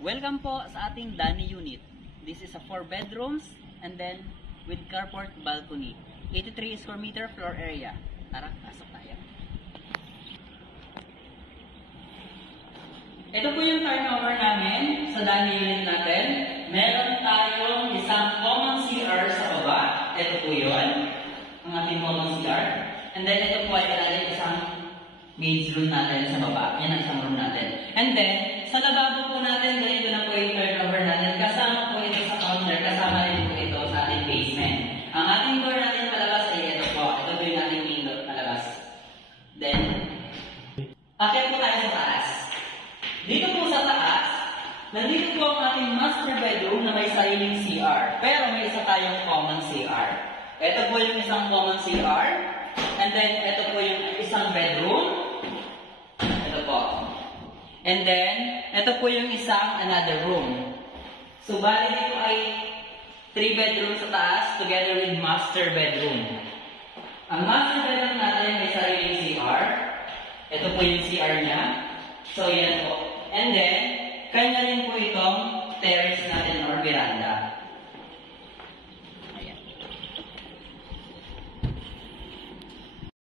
Welcome po sa ating Dani unit. This is a 4 bedrooms and then with carport balcony. 83 square meter floor area. Tara, pasok tayo. Ito po yung turnover namin sa Dani unit natin. Meron tayong isang common CR sa baba. Ito po yun. Ang ating common CR. And then ito po ay isang maid's room natin sa baba. Yan ang isang room natin. And then, sa lababo po natin, ganito na po yung turnover natin. Kasama po ito sa counter. Kasama rin po ito sa ating basement. Ang ating door natin palabas ay ito po. Ito po yung ating main door palabas. Then, akit po tayo sa taas. Dito po sa taas, nandito po ang ating master bedroom na may sariling CR. Pero may isa tayong common CR. Ito po yung isang common CR. And then, ito po yung isang bedroom. Ito po. And then, ito po yung isang another room. So, bali dito ay 3 bedrooms sa taas together with master bedroom. Ang master bedroom natin may sariling CR. Ito po yung CR niya. So, yan po. And then, kanya rin po itong terrace natin or veranda.